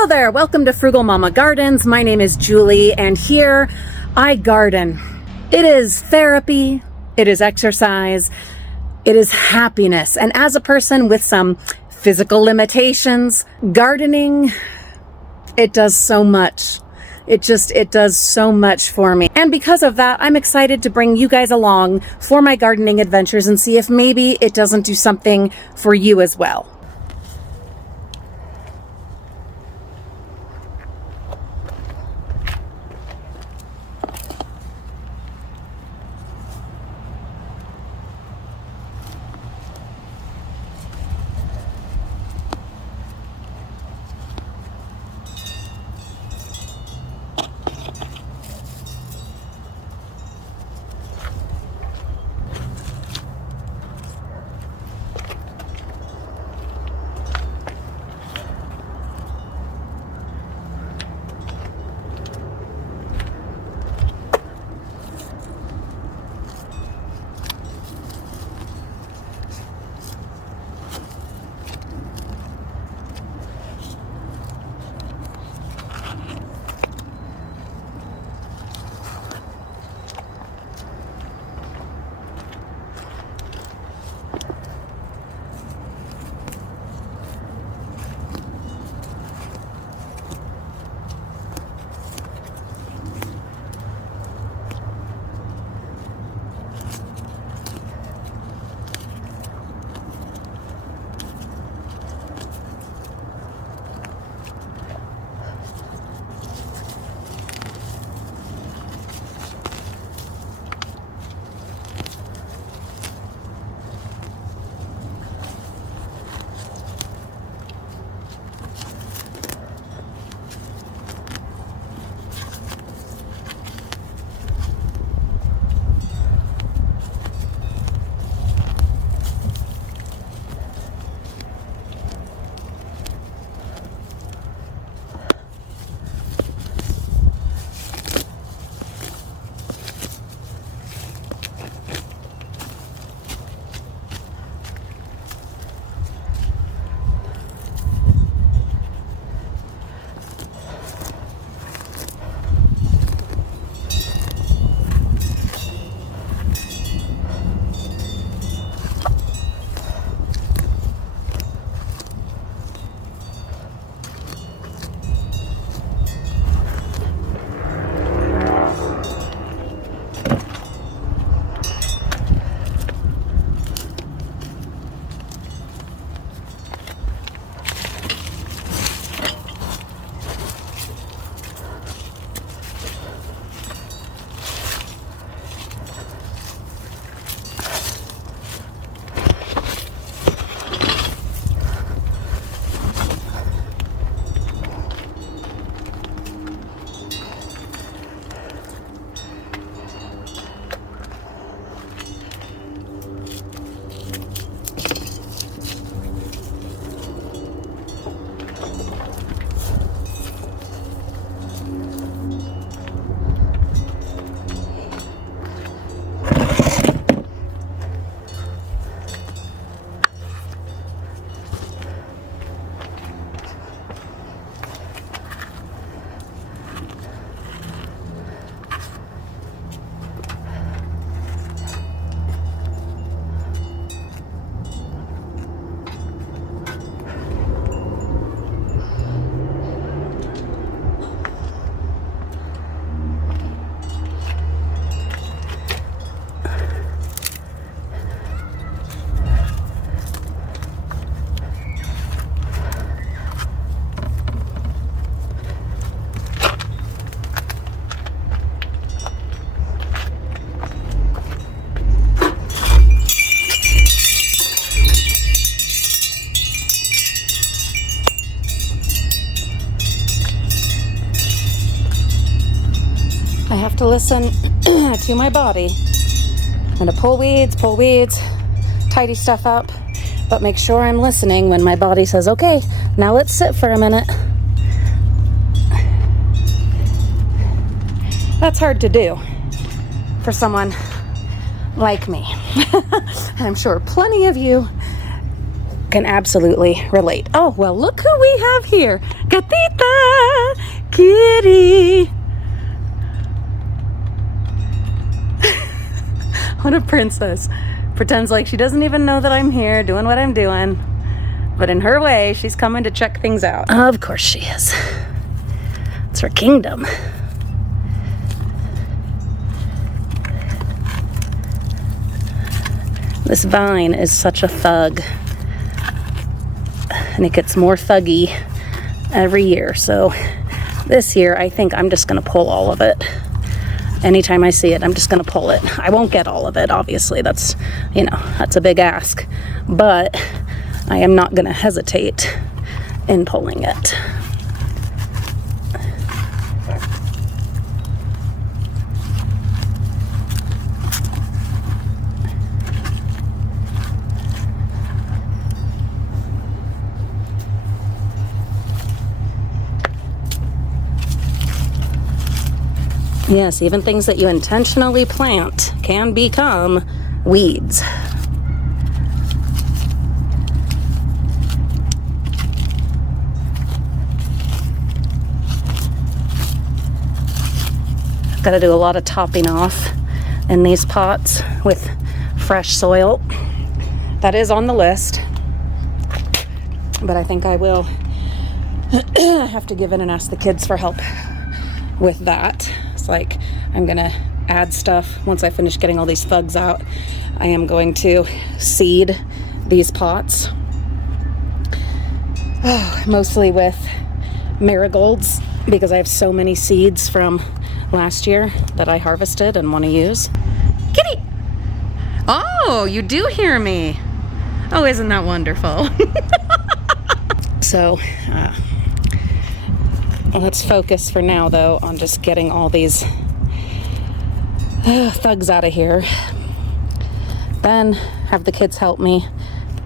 Hello there, welcome to Frugal Mama Gardens. My name is Julie, and here I garden. It is therapy, it is exercise, it is happiness. And as a person with some physical limitations, gardening, it does so much. It does so much for me. And because of that, I'm excited to bring you guys along for my gardening adventures and see if maybe it doesn't do something for you as well. I have to listen to my body. I'm gonna pull weeds, tidy stuff up, but make sure I'm listening when my body says, okay, now let's sit for a minute. That's hard to do for someone like me. And I'm sure plenty of you can absolutely relate. Oh, well, look who we have here. Gatita, kitty. What a princess. Pretends like she doesn't even know that I'm here doing what I'm doing. But in her way, she's coming to check things out. Of course she is. It's her kingdom. This vine is such a thug. And it gets more thuggy every year. So this year, I think I'm just going to pull all of it. Anytime I see it, I'm just going to pull it. I won't get all of it, obviously. That's, you know, that's a big ask. But I am not going to hesitate in pulling it. Yes, even things that you intentionally plant can become weeds. I've got to do a lot of topping off in these pots with fresh soil. That is on the list, but I think I will have to give in and ask the kids for help with that. It's like I'm gonna add stuff once I finish getting all these thugs out. I am going to seed these pots, mostly with marigolds, because I have so many seeds from last year that I harvested and want to use. Kitty! Oh, you do hear me. Oh, isn't that wonderful? So, let's focus for now, though, on just getting all these thugs out of here. Then have the kids help me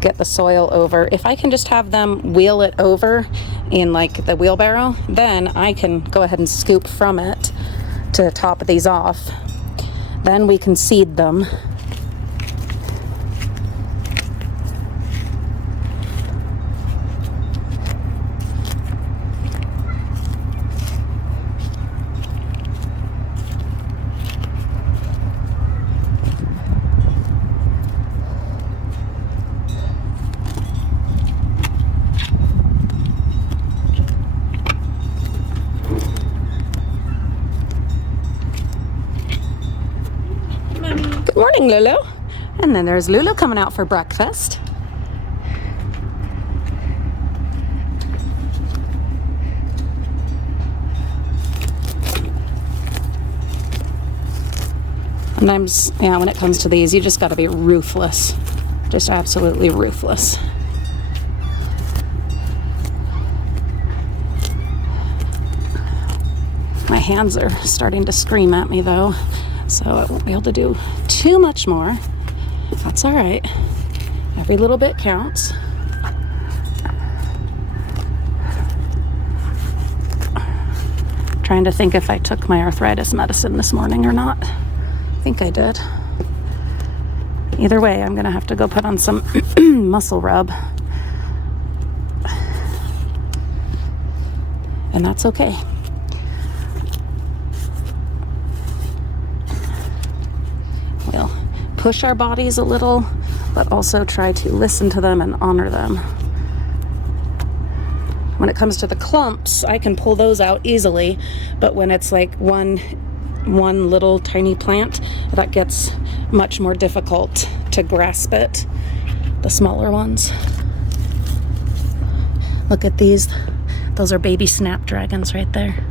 get the soil over. If I can just have them wheel it over in like the wheelbarrow, then I can go ahead and scoop from it to top these off. Then we can seed them. Good morning, Lulu. And then there's Lulu coming out for breakfast. Sometimes, yeah, when it comes to these, you just got to be ruthless. Just absolutely ruthless. My hands are starting to scream at me, though, so I won't be able to do too much more. That's all right. Every little bit counts. Trying to think if I took my arthritis medicine this morning or not. I think I did. Either way, I'm gonna have to go put on some muscle rub. And that's okay. We'll push our bodies a little, but also try to listen to them and honor them. When it comes to the clumps, I can pull those out easily, but when it's like one little tiny plant, that gets much more difficult to grasp it, the smaller ones. Look at these. Those are baby snapdragons right there.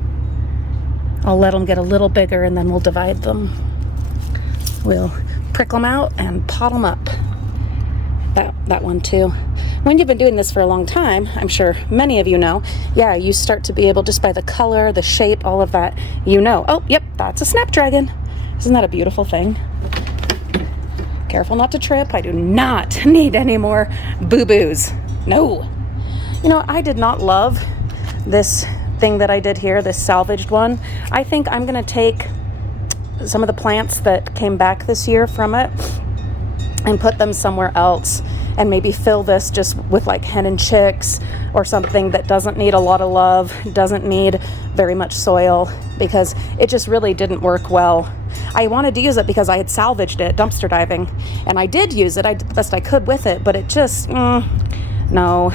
I'll let them get a little bigger and then we'll divide them. We'll prickle them out and pot them up. That one too. When you've been doing this for a long time, I'm sure many of you know, yeah, you start to be able, just by the color, the shape, all of that, you know, oh, yep, that's a snapdragon. Isn't that a beautiful thing? Careful not to trip. I do not need any more boo-boos. No. You know, I did not love this thing that I did here, this salvaged one. I think I'm going to take some of the plants that came back this year from it and put them somewhere else and maybe fill this just with like hen and chicks or something that doesn't need a lot of love, doesn't need very much soil, because it just really didn't work well. I wanted to use it because I had salvaged it dumpster diving, and I did use it. I did the best I could with it, but it just, no,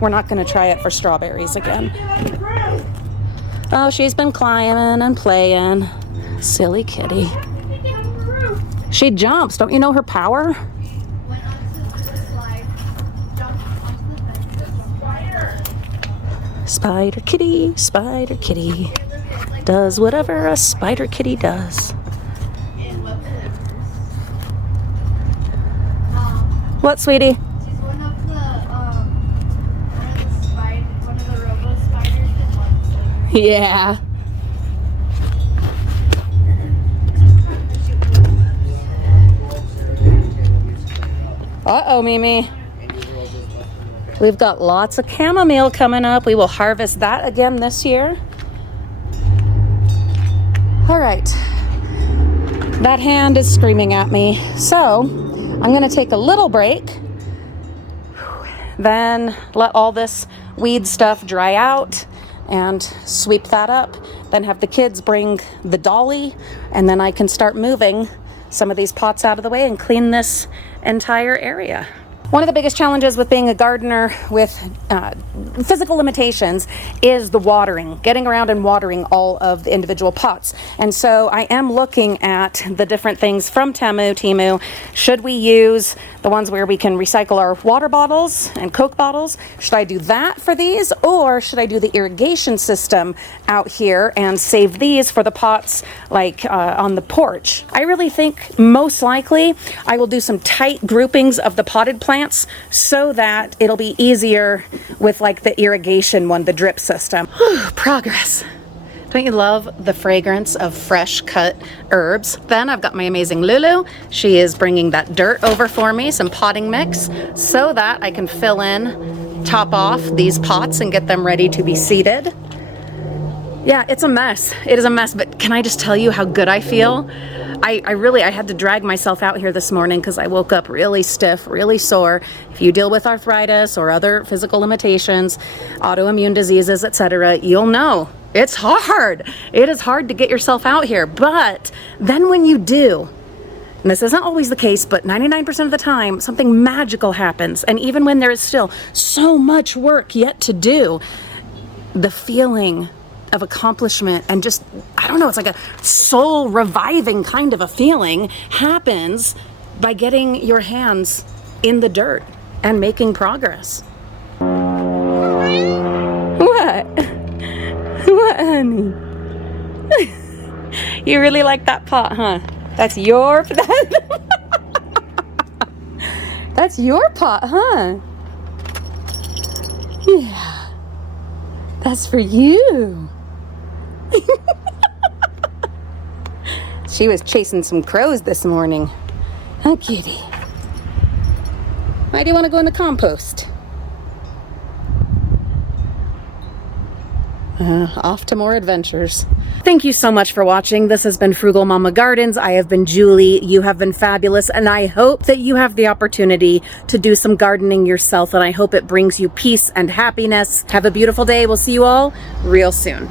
we're not going to try it for strawberries again. Oh, she's been climbing and playing. Silly kitty. She jumps. Don't you know her power? Spider kitty, does whatever a spider kitty does. What, sweetie? She's one of the robo spiders that wants to. Yeah. Uh-oh, Mimi. We've got lots of chamomile coming up. We will harvest that again this year. All right. That hand is screaming at me. So I'm going to take a little break, then let all this weed stuff dry out and sweep that up. Then have the kids bring the dolly, and then I can start moving some of these pots out of the way and clean this entire area. One of the biggest challenges with being a gardener with physical limitations is the watering, getting around and watering all of the individual pots. And so I am looking at the different things from Temu. Should we use the ones where we can recycle our water bottles and Coke bottles? Should I do that for these, or should I do the irrigation system out here and save these for the pots like on the porch? I really think most likely I will do some tight groupings of the potted plants so that it'll be easier with like the irrigation one, the drip system. Progress. Don't you love the fragrance of fresh cut herbs? Then I've got my amazing Lulu. She is bringing that dirt over for me, some potting mix, so that I can fill in, top off these pots and get them ready to be seeded. Yeah, it's a mess. It is a mess, but can I just tell you how good I feel? I had to drag myself out here this morning because I woke up really stiff, really sore. If you deal with arthritis or other physical limitations, autoimmune diseases, etc., you'll know it's hard. It is hard to get yourself out here. But then when you do, and this isn't always the case, but 99% of the time, something magical happens. And even when there is still so much work yet to do, the feeling of accomplishment and just, I don't know, it's like a soul reviving kind of a feeling happens by getting your hands in the dirt and making progress. What? What, honey? You really like that pot, huh? That's your that's your pot, huh? Yeah. That's for you. She was chasing some crows this morning. Oh, kitty. Why do you want to go in the compost? Off to more adventures. Thank you so much for watching. This has been Frugal Mama Gardens. I have been Julie. You have been fabulous, and I hope that you have the opportunity to do some gardening yourself, and I hope it brings you peace and happiness. Have a beautiful day. We'll see you all real soon.